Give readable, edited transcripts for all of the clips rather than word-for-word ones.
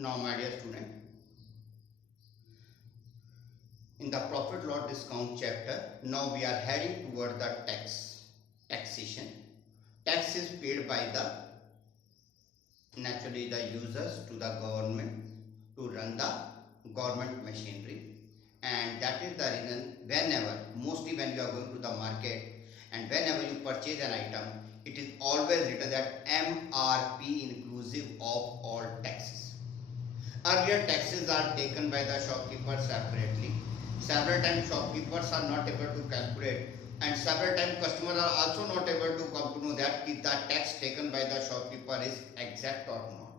Now, my dear student, in the profit loss discount chapter, now we are heading toward the taxation. Tax is paid by the naturally the users to the government to run the government machinery, and that is the reason whenever, mostly when you are going to the market and whenever you purchase an item, it is always written that MRP inclusive of all taxes. Earlier taxes are taken by the shopkeeper separately. Several times shopkeepers are not able to calculate, and several times customers are also not able to come to know that if the tax taken by the shopkeeper is exact or not.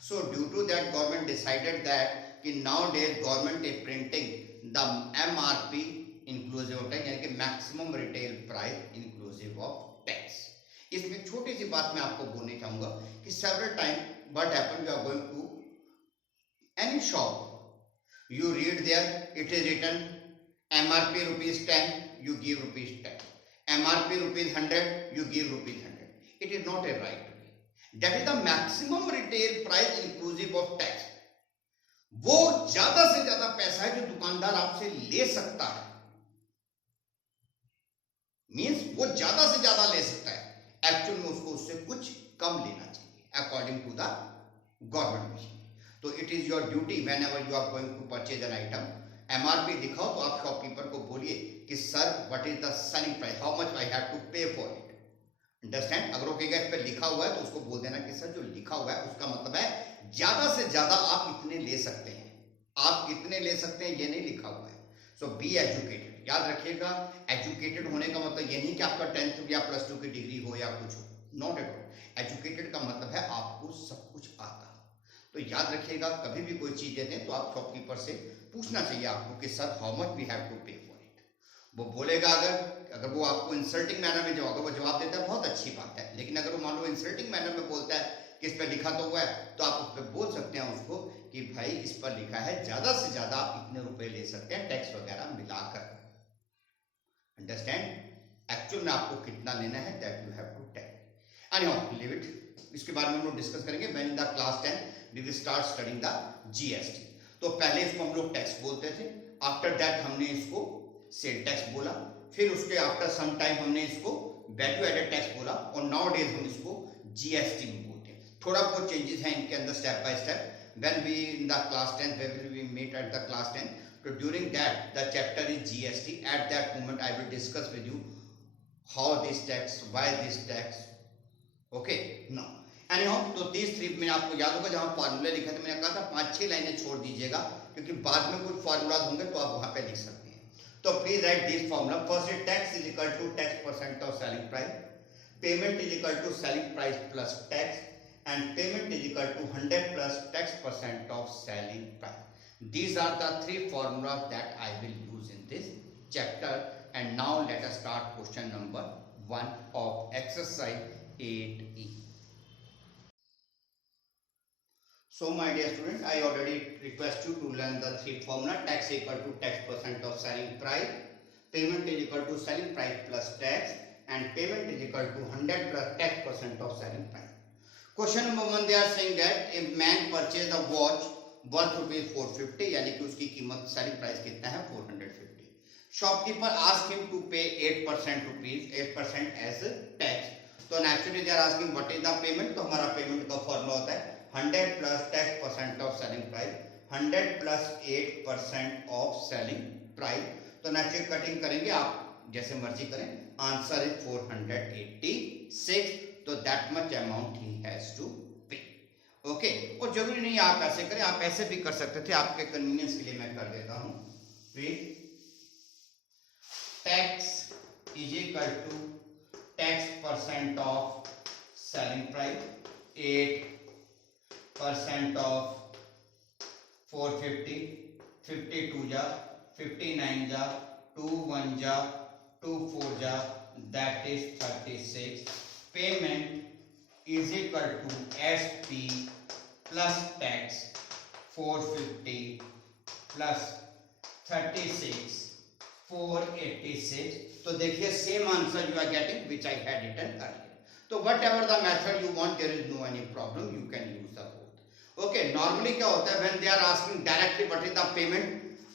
So due to that, government decided that कि nowadays government is printing the MRP inclusive of tax, यानी कि maximum retail price inclusive of tax. इसमें छोटी सी बात मैं आपको बोलना चाहूंगा कि several time what happen, you are going to any shop, you read there it is written MRP rupees 10, you give rupees 10, MRP rupees 100, you give rupees 100. It is not a right way. That is the maximum retail price inclusive of tax. वो ज्यादा से ज्यादा पैसा है जो दुकानदार आपसे ले सकता है, मीन्स वो ज्यादा से ज्यादा ले सकता है, एक्चुअल में उसको उससे कुछ कम लेना चाहिए according to the government mission. तो it is your duty whenever you are going to purchase an item, MRP दिखाओ तो आप शॉपकीपर को बोलिए कि sir what is the selling price, how much I have to pay for it. Understand? अगर वो कहेगा इस पे लिखा हुआ है तो उसको बोल देना कि सर जो लिखा हुआ है उसका मतलब है ज्यादा से ज्यादा आप इतने ले सकते हैं, आप कितने ले सकते हैं ये नहीं लिखा हुआ है. सो बी एजुकेटेड. याद रखिएगा, एजुकेटेड होने का मतलब ये नहीं कि आपका 10th या +2 की डिग्री हो या कुछ हो, नॉट एट ऑल. एजुकेटेड का मतलब है आपको सब कुछ आता. तो याद रखिएगा, कभी भी कोई चीज देते हैं तो आप शॉपकीपर से पूछना चाहिए आपको कि sir how much we have to pay for it. वो बोलेगा अगर वो आपको इंसल्टिंग मैनर में जवाब, अगर वो जवाब देता है बहुत अच्छी बात है, लेकिन अगर वो मान लो इंसल्टिंग मैनर में बोलता है कि इस पर लिखा तो हुआ है, तो आप उस पर बोल सकते हैं उसको कि भाई इस पर लिखा है ज्यादा से ज्यादा आप इतने रुपए ले सकते हैं टैक्स वगैरह मिलाकर. अंडरस्टैंड? एक्चुअल में आपको कितना लेना है that you have to tell. Anyhow leave it, इसके बारे में हम लोग डिस्कस करेंगे when in the class 10 we will start studying the GST. तो पहले इसको हम लोग टैक्स बोलते थे, आफ्टर दैट हमने इसको सेल टैक्स बोला, फिर उसके आफ्टर सम टाइम हमने इसको वैल्यू एडेड टैक्स बोला, और नाउ डेज हम इसको जीएसटी में बोलते हैं. थोड़ा बहुत चेंजेस हैं इनके अंदर step by step. When we in the class 10 when we meet at the class 10, so during that the chapter is GST. At that moment I will discuss with you how this tax, why this tax. Okay, now anyhow, तो these three मैंने आपको याद होगा जहां फॉर्मूले लिखे थे मैंने कहा था 5-6 लाइनें छोड़ दीजिएगा क्योंकि बाद में कुछ फॉर्मूला होंगे तो आप वहां पे लिख सकते हैं. तो please write this formula. First is tax is equal to tax percent of selling price, payment is equal to selling price plus tax, and payment is equal to 100 plus tax percent of selling price. These are the three formulas that I will use in this chapter. And now let us start question number 1 of exercise 8E. So my dear students, I already request you to learn the three formula. Tax equal to tax percent of selling price, payment is equal to selling price plus tax, and payment is equal to 100 plus tax percent of selling price. Question number 1, they are saying that a man purchased a watch worth rupees 450, यानी कि उसकी कीमत selling price कितना है 450. Shopkeeper ask him to pay 8% as tax. तो naturally they are asking what is the payment. तो हमारा payment का फॉर्मूला होता है 100 plus tax percent of selling price, 100 plus 8% of selling price. तो नेचुरली कटिंग करेंगे, आप जैसे मर्जी करें. Answer is 486. तो दैट मच अमाउंट ही हैज टू. ओके, और जरूरी नहीं आप ऐसे करें, आप ऐसे भी कर सकते थे, आपके कन्वीनियंस के लिए मैं कर देता हूं. Tax is equal to tax percent of selling price, 8% of 450, 52 जा 59 जा 21 जा 24 जा that is 36. Payment is equal to SP plus tax 450 plus 36 486. तो देखिए same answer you are getting which I had written earlier. तो whatever the method you want, there is no any problem, you can use the both. Okay, normally क्या होता है, when they are asking directly what is the payment,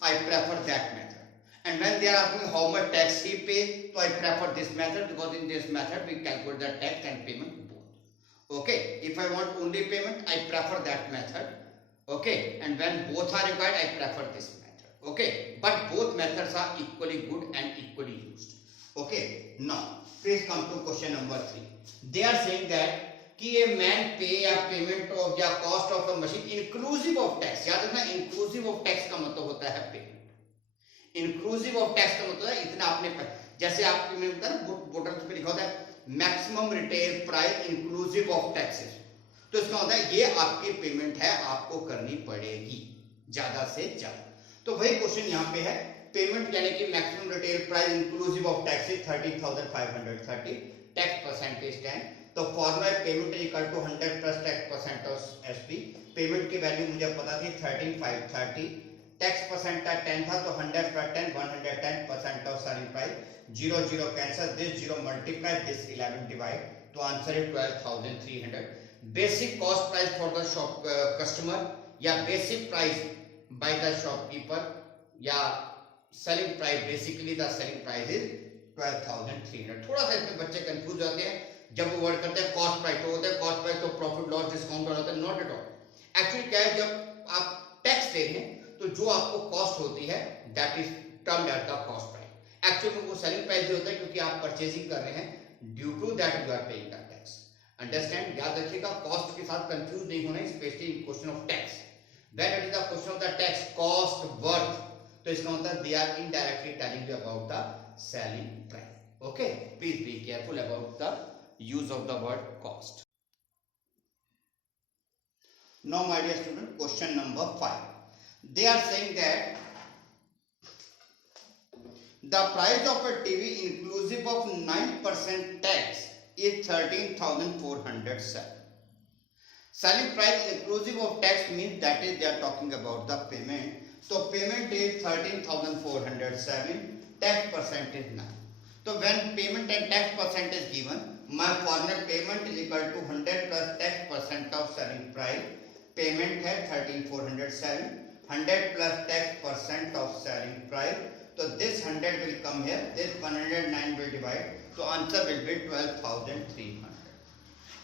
I prefer that method, and when they are asking how much tax he pay, तो I prefer this method because in this method we calculate the tax and payment both. Okay, if I want only payment I prefer that method. Okay, and when both are required I prefer this method. Okay, but both methods are equally good and equally used. Okay, now please come to question number 3. They are saying that कि a man pay या payment of या cost of a machine inclusive of tax. याद रखना, inclusive of tax का मतलब होता है payment. Inclusive of tax का मतलब है इतना आपने, जैसे आप पेमेंट होता है ना, बोतल पे लिखा होता है maximum retail price inclusive of taxes, तो इसका होता है ये आपकी पेमेंट है, आपको करनी पड़ेगी ज्यादा से ज्यादा. तो वही क्वेश्चन यहाँ पे है, पेमेंट यानी कि maximum retail price inclusive of taxes 13,530, tax percentage 10. तो formula payment is equal to 100 plus tax percent of SP. Payment की वैल्यू मुझे पता थी 13,530, टैक्स परसेंट का 10 था, तो 100 plus 10 110% of selling price. 0 0 cancel, this 0 multiply, this 11 divide, तो answer है 12,300. Basic cost price for the shop customer या basic price by the shopkeeper या selling price, basically the selling price is 12,300. थोड़ा सा इसमें बच्चे कंफ्यूज होते हैं जब वो वर्ड करते हैं कॉस्ट प्राइस, तो होता है कॉस्ट प्राइस तो प्रॉफिट लॉस डिस्काउंट होता है, नॉट एट ऑल. एक्चुअली क्या है, जब आप टैक्स दे रहे हैं तो जो आपको कॉस्ट होती है that is termed as the cost price. Actually वो सेलिंग प्राइस भी होता है क्योंकि आप परचेजिंग कर रहे हैं, due to that you are paying the tax. Understand, याद रखिएगा, कॉस्ट के साथ कंफ्यूज नहीं होना, specially in question of tax. When it is the question of the tax cost worth, तो इसका मतलब they are indirectly telling you about the selling price. Okay, please be careful about the use of the word cost. Now my dear student, question number 5. They are saying that the price of a TV inclusive of 9% tax is 13,407. Selling price inclusive of tax means that is they are talking about the payment. So payment is 13,407, tax percent is 9. So when payment and tax percent is given, my formula payment is equal to 100 plus tax percent of selling price. Payment है 13,407, 100 plus tax percent of selling price. So this 100 will come here, this 109 will divide, so answer will be 12,300.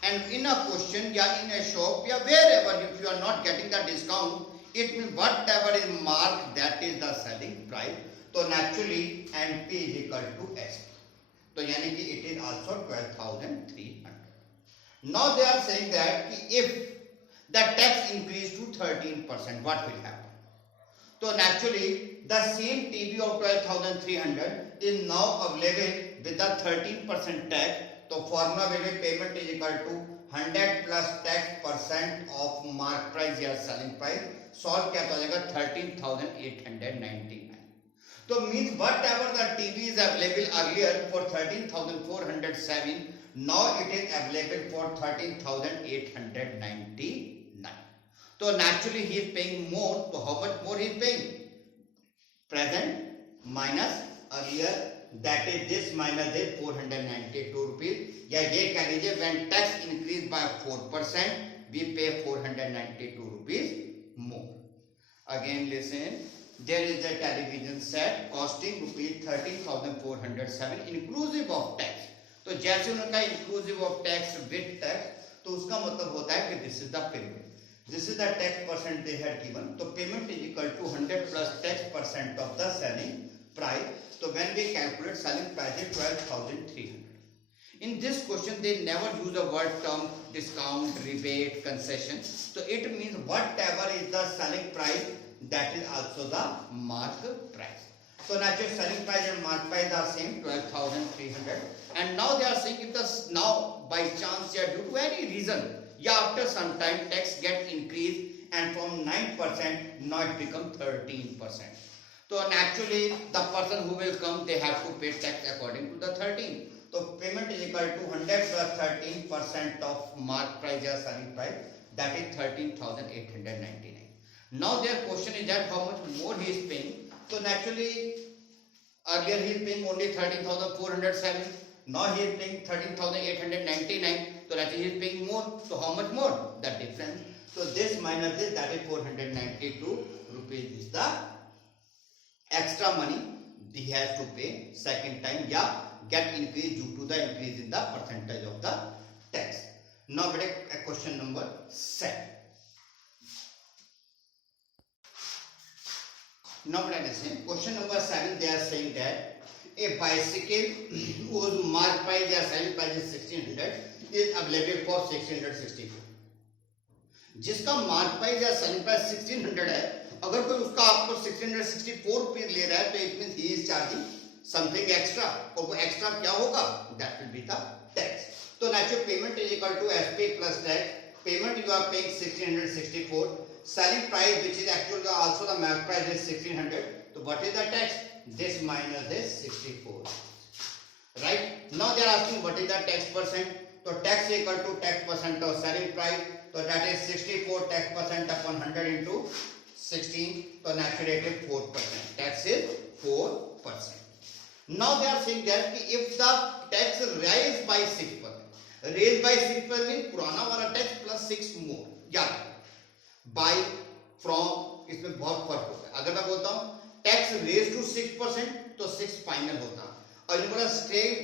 And in a question, yeah, in a shop, yeah, wherever, if you are not getting the discount, it means whatever is marked, that is the selling price. So naturally, NP is equal to SP. So यानी कि it is also 12,300. Now they are saying that if the tax increase to 13%, what will happen? So naturally, the same TV of 12,300 is now available with the 13% tax. So formula will be payment is equal to 100 plus tax percent of mark price या selling price. Solve क्या हो जाएगा 13,899. So means whatever the TV is available earlier for 13,407, now it is available for 13,899. So naturally he is paying more. So how much more he is paying? Present minus earlier, that is this minus this 492 rupees. या ये कह लीजिए when tax increase by 4%, we pay 492 rupees more. Again listen, there is a television set costing rupees 13,407 inclusive of tax. तो जैसे उन्होंने कहा inclusive of tax with tax, तो उसका मतलब होता है कि this is the payment. This is the tax percent they had given. So payment is equal to 100 plus tax percent of the selling price. So when we calculate selling price is 12,300. In this question they never use a word term discount, rebate, concession. So it means whatever is the selling price, that is also the mark price. So naturally selling price and mark price are same, 12,300. And now they are saying if the now by chance due to any reason, yeah, after some time tax get increased and from 9% now it become 13%. So naturally the person who will come, they have to pay tax according to the 13. So payment is equal to 100 plus 13% of mark price or selling price, that is 13,899. Now their question is that how much more he is paying. So naturally earlier he is paying only 13,407. Now he is paying 13,899. So naturally he is paying more. So how much more? The difference. So this minus this, that is 492 rupees is the extra money he has to pay second time या get increase due to the increase in the percentage of the tax. Now we take question number 7. Now let us say question number 7. They are saying that a bicycle whose mark price or selling price is 1600 is available for 1664. जिसका mark price या selling price 1600 है, अगर कोई उसका आपको 664 rupees ले रहा है तो it means he is charging something extra, और वो एक्स्ट्रा क्या होगा, that will be the tax. तो natural payment is equal to SP plus tax. Payment you are paying 1664, selling price which is actually also the mark price is 1600. So what is the tax? This minus this 64. Right? Now they are asking what is the tax percent. So tax equal to tax percent of selling price. So that is 64 tax percent upon 100 into 16. So naturally it is 4%. Tax is 4%. Now they are saying that if the tax rise by 6%, raise by 6% means पुराना वाला tax plus 6 more. Yeah. By from इसमें बहुत फर्क होता है. अगर मैं बोलता हूँ टैक्स रेज टू 6% तो 6 फाइनल होता है, और ये बोला स्टेट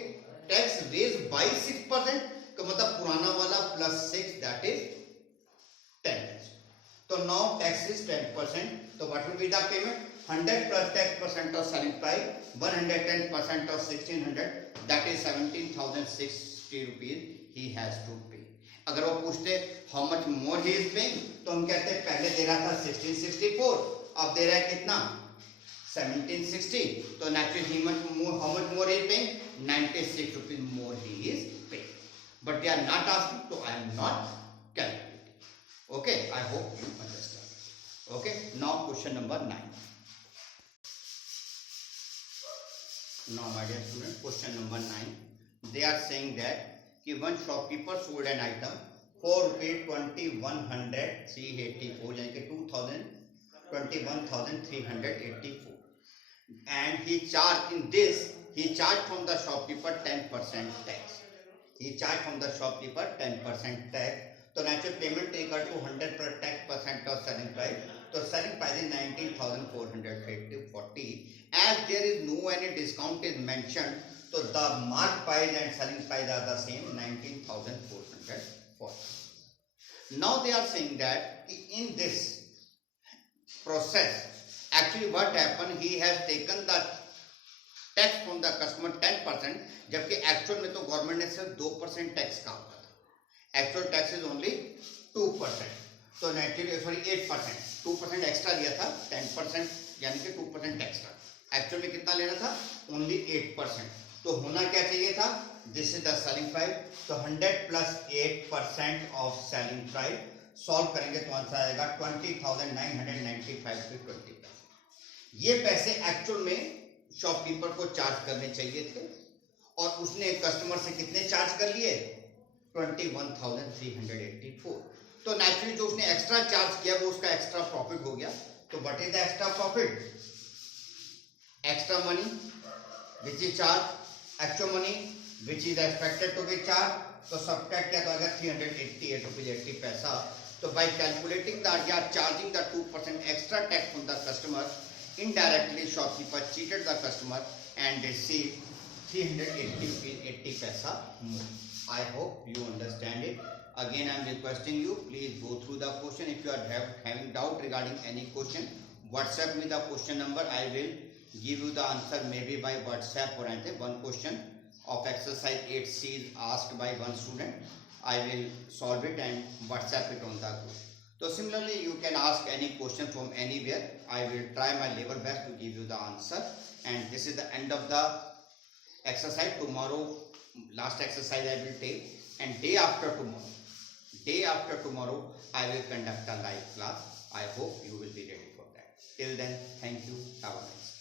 टैक्स रेज बाय 6% तो मतलब पुराना वाला प्लस 6 दैट इज 10. तो नाउ टैक्स इज 10%. तो what will be the payment? 100 plus tax percent of selling price, 110% of 1600 that is 17,060 rupees he has to pay. अगर वो पूछते how much more he is paying तो हम कहते हैं पहले दे रहा था 1664, अब दे रहा है कितना 1760. तो naturally how much more he is paying 96 rupees more he is paying. But they are not asking, तो I am not calculating. Okay, I hope you understand. Okay, now question number 9. Now my dear student, question number 9. They are saying that कि one shopkeeper sold an item for ₹21,384 यानी कि 21,384, and he charged in this he charged from the shopkeeper 10% tax. He charged from the shopkeeper 10% tax. तो natural payment equal to 100 पर tax percent of selling price. तो selling price is 19,440. As there is no any discount is mentioned, so the mark price and selling price are the same 19,440. Now they are saying that in this process actually what happened, he has taken the tax from the customer 10%, जबकि actual में तो government ने सिर्फ 2% tax का होता था. Actual tax is only 2%. तो naturally sorry 8%, 2% extra दिया था, 10% यानी कि 2% टैक्स का. एक्चुअल में कितना लेना था? ओनली 8%. तो होना क्या चाहिए था? This is the selling price. तो 100 plus 8% of selling price solve करेंगे तो आंसर आएगा 20,995 to 20 पैसे. ये पैसे एक्चुअल में शॉपकीपर को चार्ज करने चाहिए थे, और उसने कस्टमर से कितने चार्ज कर लिए? 21,384. तो नेचुरली जो उसने एक्स्ट्रा चार्ज किया वो उसका एक्स्ट्रा प्रॉफिट हो गया. तो what is the extra profit? Extra money which is charged, actual money which is expected to be charged. तो subtract किया तो आएगा 388 rupees 80 पैसा. तो by calculating that you are charging the 2% extra tax from the customer, indirectly shopkeeper cheated the customer and received 380 rupees 80 paisa more. I hope you understand it. Again I am requesting you, please go through the question. If you are having doubt regarding any question, WhatsApp me the question number. I will give you the answer maybe by WhatsApp or anything. One question of exercise 8C is asked by one student. I will solve it and WhatsApp it on the group. So similarly you can ask any question from anywhere. I will try my level best to give you the answer. And this is the end of the exercise. Tomorrow last exercise I will take, and day after tomorrow I will conduct a live class. I hope you will be ready for that. Till then, thank you. Have a nice day.